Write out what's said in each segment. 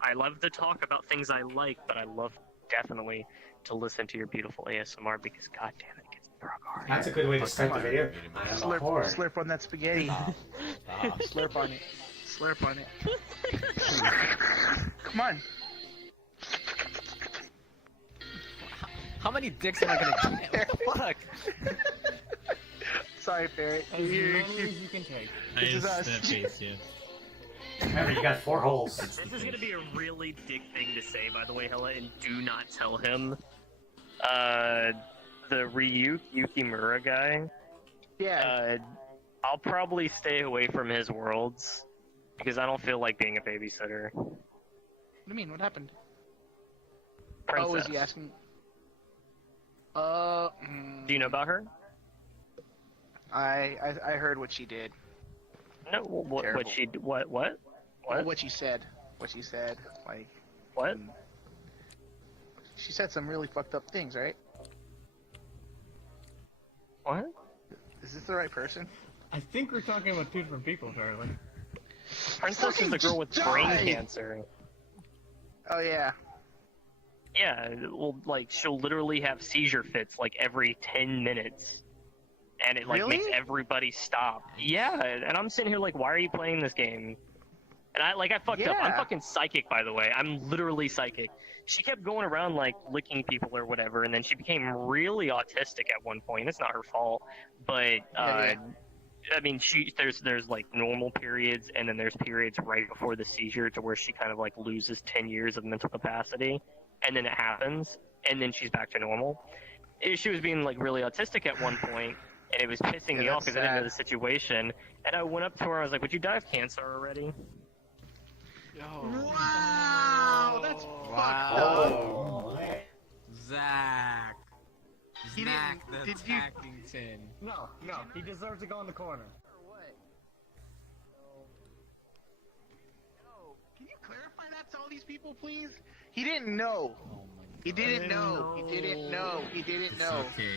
I love to talk about things I like, but I love definitely to listen to your beautiful ASMR because goddamn it gets dark hard. That's a good way to start the video. Slurp on that spaghetti. Stop. Slurp on it. Slurp on it. Come on. How many dicks am I gonna get? What the fuck? Sorry, Barrett. As many as you can take. This is us. That face, yeah. Remember, you got 4 holes. This is gonna be a really dick thing to say, by the way, Hella, and do not tell him. The Ryuk Yukimura guy. Yeah. I'll probably stay away from his worlds because I don't feel like being a babysitter. What do you mean? What happened? Princess. Oh, is he asking? Do you know about her? I heard what she did. No, what Terrible. she what? Well, what she said. What she said. Like. What? She said some really fucked up things, right? What? Is this the right person? I think we're talking about 2 different people, Charlie. Princess is the girl with brain died. cancer. Oh yeah. Yeah, well, like she'll literally have seizure fits like every 10 minutes, and it like Really? makes everybody stop. Yeah, and I'm sitting here like, why are you playing this game? And I fucked up. I'm Yeah. fucking psychic, by the way. I'm literally psychic. She kept going around like licking people or whatever, and then she became really autistic at one point. It's not her fault, but Yeah. I mean, there's like normal periods, and then there's periods right before the seizure to where she kind of like loses 10 years of mental capacity, and then it happens, and then she's back to normal. She was being like really autistic at one point, and it was pissing me Yeah, off that's because I didn't know sad. the situation. And I went up to her, I was like, "Would you die of cancer already?" Wow, that's fucked up. Oh, man. Zach. He Zach didn't- the did you- Tackington. No, he deserves to go in the corner. What? No. Can you clarify that to all these people, please? He didn't know. He didn't know. He didn't know. He didn't know. Okay.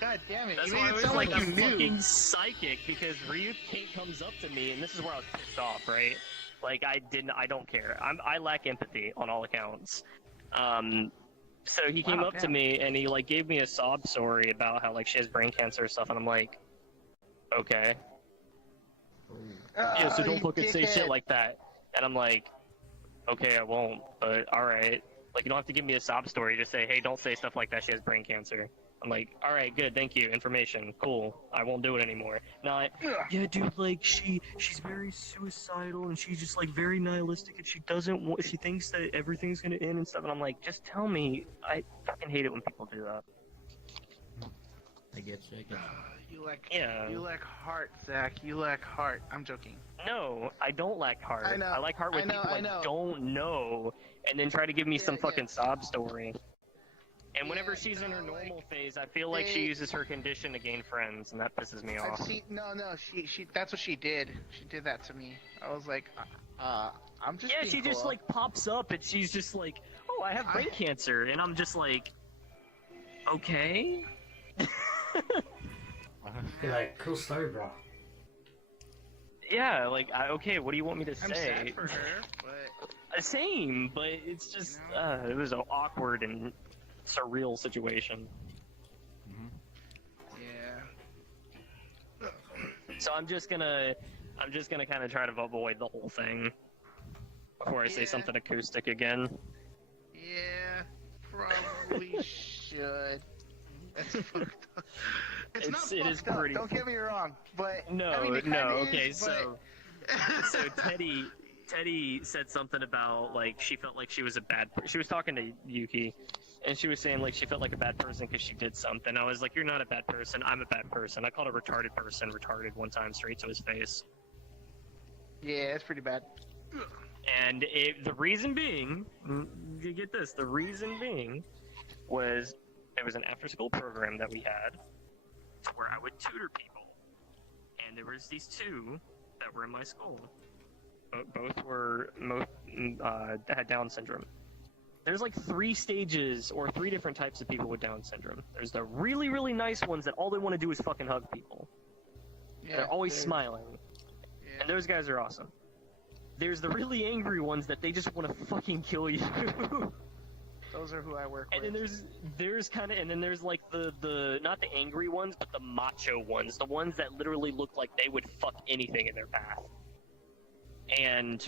God damn it. That's You why made I it was sound like, like you I'm knew. fucking psychic because Ryuk comes up to me, and this is where I was pissed off, right? Like I don't care. I lack empathy on all accounts. So he came Wow, up to damn. me and he like gave me a sob story about how like she has brain cancer and stuff, and I'm like, okay, yeah, so Oh, don't you fucking say dickhead. shit like that. And I'm like, okay, I won't, but all right. Like, you don't have to give me a sob story. Just say, hey, don't say stuff like that. She has brain cancer. I'm like, all right, good, thank you, information, cool. I won't do it anymore. Not, yeah, dude, like she's very suicidal and she's just like very nihilistic and she doesn't want. She thinks that everything's gonna end and stuff. And I'm like, just tell me. I fucking hate it when people do that. I get you. You lack heart, Zach. You lack heart. I'm joking. No, I don't lack heart. I know. I like heart with I know, people I know. don't know, and then try to give me some Yeah, fucking yeah. sob story. And whenever Yeah, she's in her no, like, normal phase, I feel like she they- uses her condition to gain friends, and that pisses me I've off. seen, no, she, that's what she did. She did that to me. I was like, I'm just Yeah, being she just cool. like pops up, and she's just like, "Oh, I have brain cancer," and I'm just like, "Okay." Be like, cool story, bro. Yeah, like, okay, what do you want me to I'm say? sad for her, but Same, but it's just, You know? it was an awkward and surreal situation. yeah. So I'm just gonna kind of try to avoid the whole thing before I say Yeah. something acoustic again. Yeah, probably should. That's fucked up. It's not It is fucked up, pretty- don't get me wrong, but No, I mean, it no, kinda okay, is, so but... Teddy said something about like she felt like she was a bad. She was talking to Yuki, and she was saying like she felt like a bad person because she did something. I was like, you're not a bad person. I'm a bad person. I called a retarded person retarded one time straight to his face. Yeah, it's pretty bad. And the reason being, you get this, the reason being was there was an after-school program that we had where I would tutor people. And there was these two that were in my school. Both had Down syndrome. There's like 3 stages or 3 different types of people with Down syndrome. There's the really, really nice ones that all they want to do is fucking hug people. Yeah, They're always smiling. Yeah. And those guys are awesome. there's the really angry ones that they just want to fucking kill you. Those are who I work And with. then there's kind of, and then there's like the not the angry ones, but the macho ones, the ones that literally look like they would fuck anything in their path. And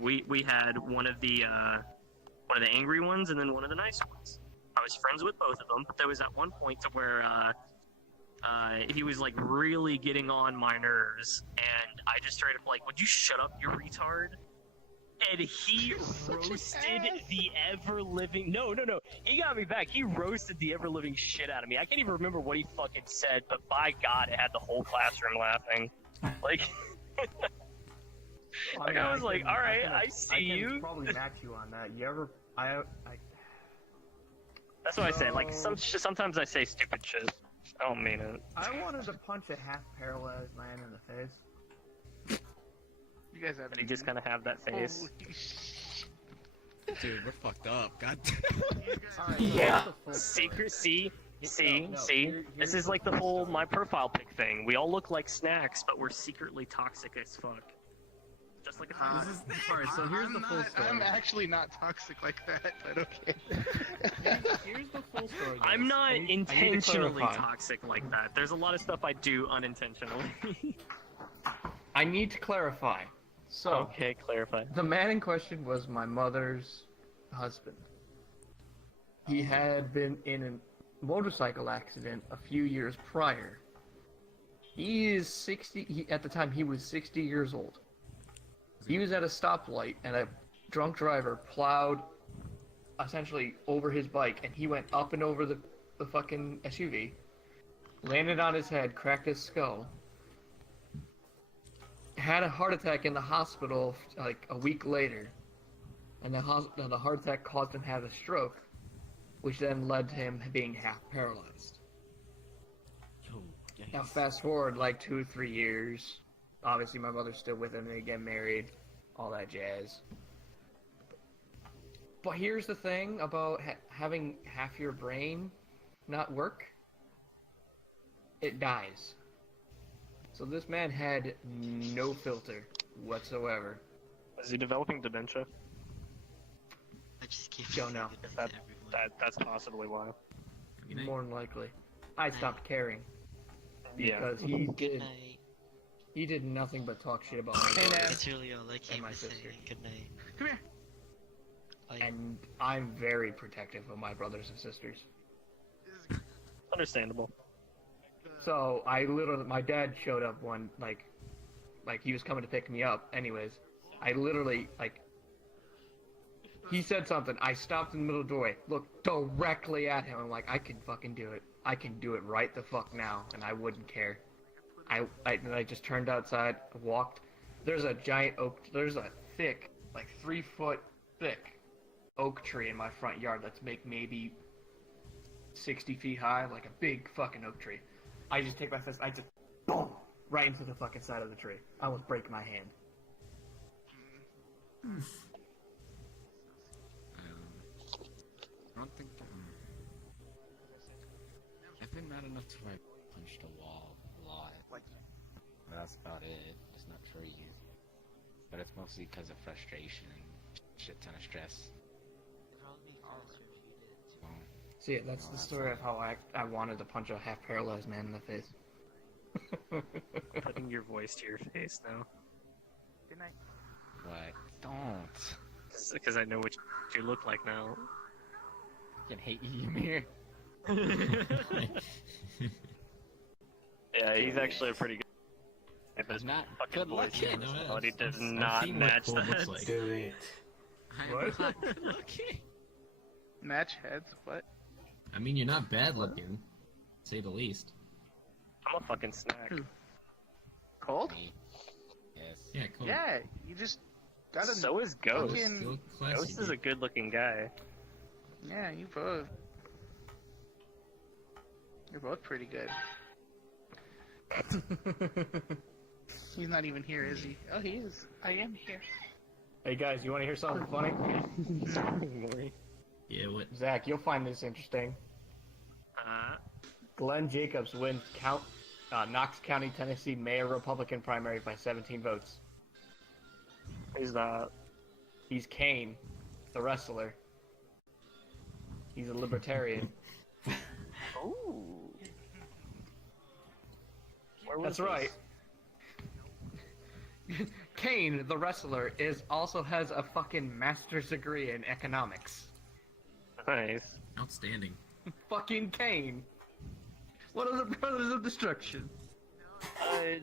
we had one of the angry ones and then one of the nice ones. I was friends with both of them, but there was at one point to where he was like really getting on my nerves, and I just straight up like, "Would you shut up, you retard?" And he roasted the ever-living... No. He got me back. He roasted the ever-living shit out of me. I can't even remember what he fucking said, but by God, it had the whole classroom laughing. Like... like, I was like, alright, I see you. I can probably match you on that. You ever... That's what I say. Like, sometimes I say stupid shit. I don't mean it. I wanted to punch a half-paralyzed man in the face. You guys have. Did he just kind of have that face? Holy shit. Dude, we're fucked up. God Alright, Yeah. so what's the full story? Secret, see? No, See? here's This is the like the full whole story. my profile pic thing. We all look like snacks, but we're secretly toxic as fuck. Just like a Uh, Alright, so here's the full story. I'm actually not toxic like that, but okay. Here's the full story. guys. I'm not I need to intentionally clarify. toxic like that. There's a lot of stuff I do unintentionally. I need to clarify. So, Okay, clarify. the man in question was my mother's husband. He had been in a motorcycle accident a few years prior. He is 60, at the time he was 60 years old. He was at a stoplight and a drunk driver plowed essentially over his bike, and he went up and over the fucking SUV, landed on his head, cracked his skull, had a heart attack in the hospital like a week later, and the heart attack caused him to have a stroke, which then led to him being half paralyzed. Yo, Now yikes. fast forward like 2 or 3 years, obviously my mother's still with him, they get married, all that jazz. But here's the thing about having half your brain not work. It dies. So this man had no filter whatsoever. Is he developing dementia? I just keep Don't know. saying it to That, everyone. that's possibly why. Good night. More than likely. I stopped caring Yeah. because Good night. he did nothing but talk shit about my Hey, brother. man. That's really all I came my to say. sister. Good night. Come here. And I'm very protective of my brothers and sisters. Understandable. So I literally, my dad showed up one, like he was coming to pick me up anyways. I literally, he said something, I stopped in the middle of the doorway, looked directly at him, I'm like, I can fucking do it. I can do it right the fuck now, and I wouldn't care. I just turned outside, walked, there's a giant oak, there's a thick, like 3 foot thick oak tree in my front yard that's maybe 60 feet high, like a big fucking oak tree. I just take my fist, I just boom right into the fucking side of the tree. I almost break my hand. I don't think. I've been mad enough to like punch the wall a lot. Like, That's about it. It's not for you. But it's mostly because of frustration and shit ton of stress. It'd probably be faster if you did it too. So, So yeah, that's the story of how I wanted to punch a half paralyzed man in the face. Putting your voice to your face now. good night. but don't. Because I know what you look like now. I can hate you, Ymir. Yeah, he's actually a pretty good. If his Not fucking good voice looking. and No, personality I've- does I've not seen what match cool that. looks like. Do it. I'm What? not good looking. Match heads. What? I mean, you're not bad looking, to say the least. I'm a fucking snack. Cold? Me. Yes. Yeah, cool. Yeah. You just gotta. So is Ghost. Fucking- Still classy, Ghost is a dude. good-looking guy. Yeah, you both. You're both pretty good. He's not even here, is he? Oh, he is. I am here. Hey guys, you want to hear something funny? Yeah, what? Zach, you'll find this interesting. Glenn Jacobs wins Knox County, Tennessee mayor Republican primary by 17 votes. Who's that? He's Kane, the wrestler. He's a libertarian. Ooh. Where was That's this? right. Kane, the wrestler, also has a fucking master's degree in economics. Nice. Outstanding. Fucking Kane. What are the Brothers of Destruction?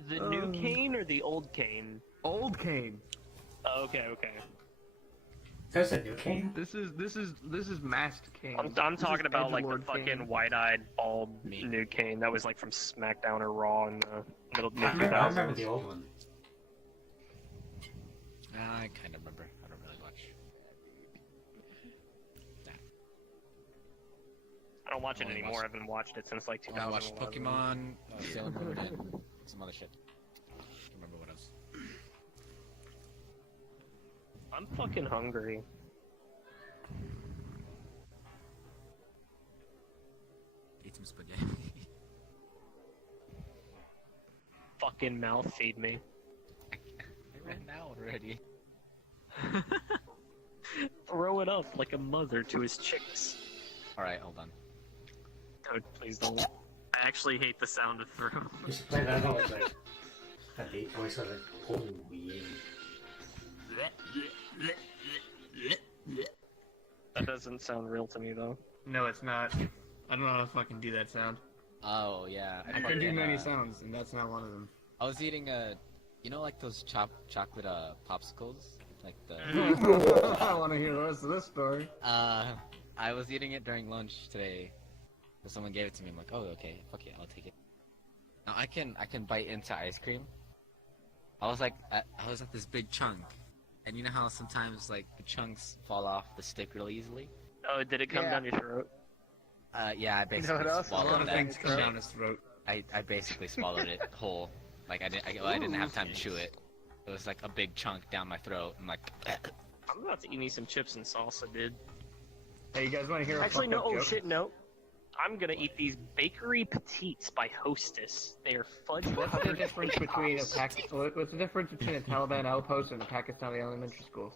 The new Kane or the old Kane? Old Kane. Oh, okay. There's a new king? This is masked Kane. I'm This talking is about like the Edgelord fucking Kane. wide-eyed, bald new Kane that was like from SmackDown or Raw in the middle I remember, I remember 2000s. the old one. I kind of remember. I don't really watch. I don't watch it Only anymore. watch- I haven't watched it since like I watched 2011. Pokemon, Sailor Moon, and some other shit. Can't remember what else. I'm fucking hungry. Eat some spaghetti. Fucking mouth feed me. I ran out already. Throw it up like a mother to his chicks. Alright, hold on. Oh, please don't. I actually hate the sound of throw. You should play that one with like a deep voice of it. Oh yeah. That doesn't sound real to me though. No, it's not. I don't know how to fucking do that sound. Oh, yeah. I can do many sounds, and that's not one of them. I was eating you know, like those chocolate popsicles? Like the. I don't want to hear the rest of this story. I was eating it during lunch today. So someone gave it to me. I'm like, oh, okay, fuck it, I'll take it. Now I can bite into ice cream. I was like this big chunk, and you know how sometimes like the chunks fall off the stick really easily. Oh, did it come Yeah. down your throat? Yeah, I basically what else? A lot swallowed of that. things come down his throat. I basically swallowed it whole. Like I didn't have time to chew it. It was like a big chunk down my throat. I'm like, I'm about to eat me some chips and salsa, dude. Hey, you guys want to hear a Actually, fucked no. up Oh joke? shit, no. I'm gonna eat these bakery petites by Hostess. They are fudge What's the covered difference fruit between pops. what's the difference between a Taliban outpost and a Pakistani elementary school?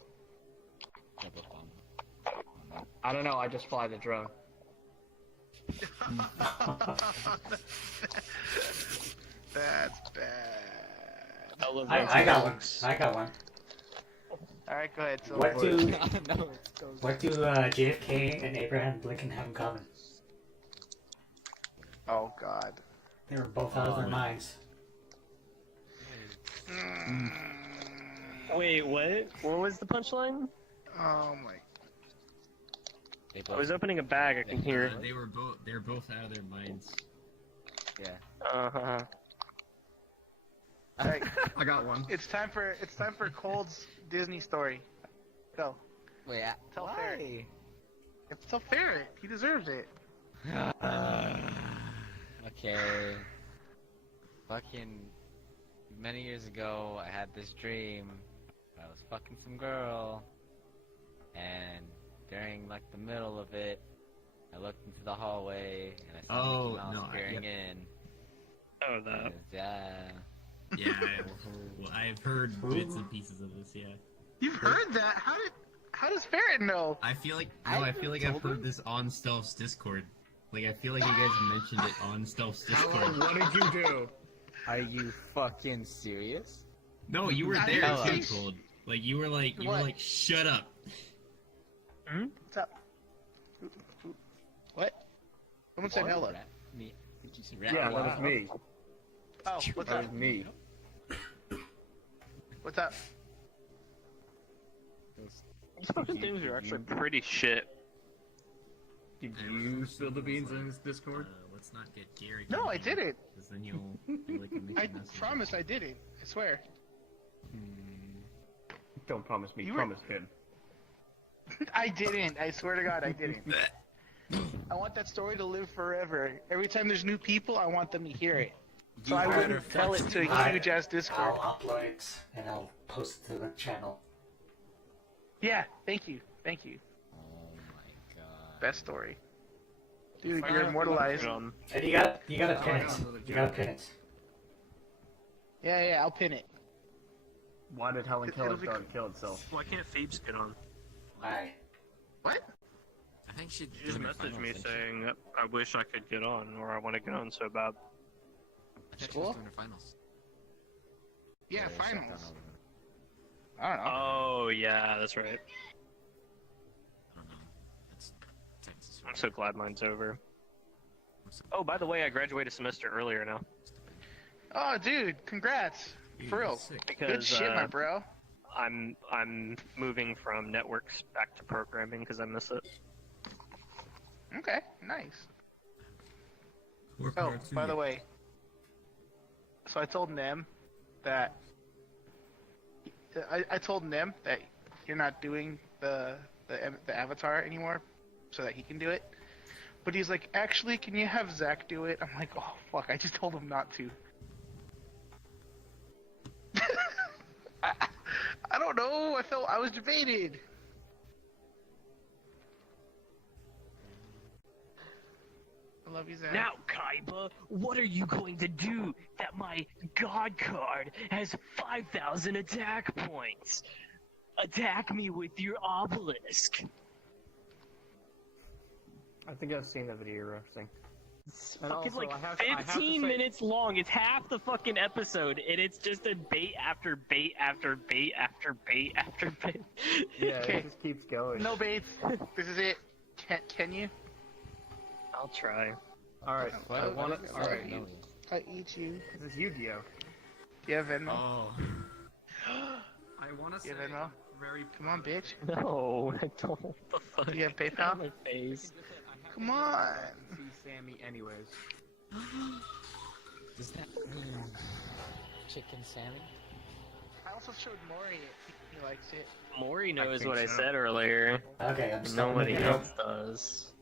double bomb. I don't know. I just fly the drone. That's bad. I got one. I got one. Alright, go ahead. So What do no, it goes. what do JFK and Abraham Lincoln have in common? Oh god. They were both out of their minds. Wait, what? What was the punchline? Oh my. They I was opening a bag. I can hear. They're both out of their minds. Yeah. Uh-huh. Alright, I got one. it's time for Cold's Disney story. Go. Wait, Tell why? Ferret. Tell Ferret. He deserves it. Okay. Fucking many years ago, I had this dream. I was fucking some girl, and during like the middle of it, I looked into the hallway and I saw Mickey Mouse peering in. Oh, that. Yeah, well, I've heard bits and pieces of this. Yeah, You've heard that? How does Ferret know? I feel like I I've told heard him. this on Stealth's Discord. Like I feel like you guys mentioned it on Stealth's Discord. What did you do? Are you fucking serious? No, you were I there didn't too, say- Cold. Like you were like What? shut up. What's up? What? Someone said hello. Me. Did you say Yeah, that was me. Oh, what's That up? was me. What's up? These fucking things are actually pretty shit. Did you spill the beans in his Discord? Let's not get Gary. No, I didn't. Because then you'll be like a Mickey I Mouse. promise I didn't. I swear. Don't promise me. You were- Promise him. I didn't. I swear to God, I didn't. I want that story to live forever. Every time there's new people, I want them to hear it. So I wouldn't tell it to a huge ass Discord. I'll upload it and I'll post it to the channel. Yeah, thank you. Thank you. Oh my god. Best story. Dude, you're immortalized. Um, And you gotta pin I it. know, You gotta pin it. Yeah, I'll pin it. Why did Helen It'll Keller's be- dog kill itself? Why can't Phoebes get on? Why? What? I think she She just messaged me saying, I wish I could get on, or I want to get on so bad. I think she School? was doing her finals. Yeah, they shut down finals. all of them. I don't know. Oh, yeah, that's right. I don't know. It's Texas. I'm so glad mine's over. Oh, by the way, I graduated a semester earlier now. Oh, dude, congrats. For real. Sick. Because Good shit, my bro. I'm moving from networks back to programming because I miss it. Okay, nice. More Oh, power to by you. the way, so I told Nim that I told Nim that you're not doing the avatar anymore, so that he can do it. But he's like, actually, can you have Zach do it? I'm like, oh fuck! I just told him not to. I don't know. I was debated. I love you, Zach. Now, Kaiba, what are you going to do that my god card has 5,000 attack points? Attack me with your obelisk. I think I've seen the video you're referencing. It's And fucking also, like I have to 15 say- minutes long. It's half the fucking episode, and it's just a bait after bait after bait after bait after bait. Yeah, Okay. it just keeps going. No baits. This is it. Can you? I'll try. Alright, What? I want What to. is Alright, that noise? I eat you. this is Yu-Gi-Oh! Yeah, Venmo. Oh. I want to say Yeah, Venmo. very. Come on, bitch. No, I don't. What the fuck? Do you have Get PayPal? out of my face. Come on. See Sammy anyways. Does that chicken Sammy? I also showed Maury it. He likes it. Maury knows think what I so. said earlier. Okay, I'm starting Nobody to get else does.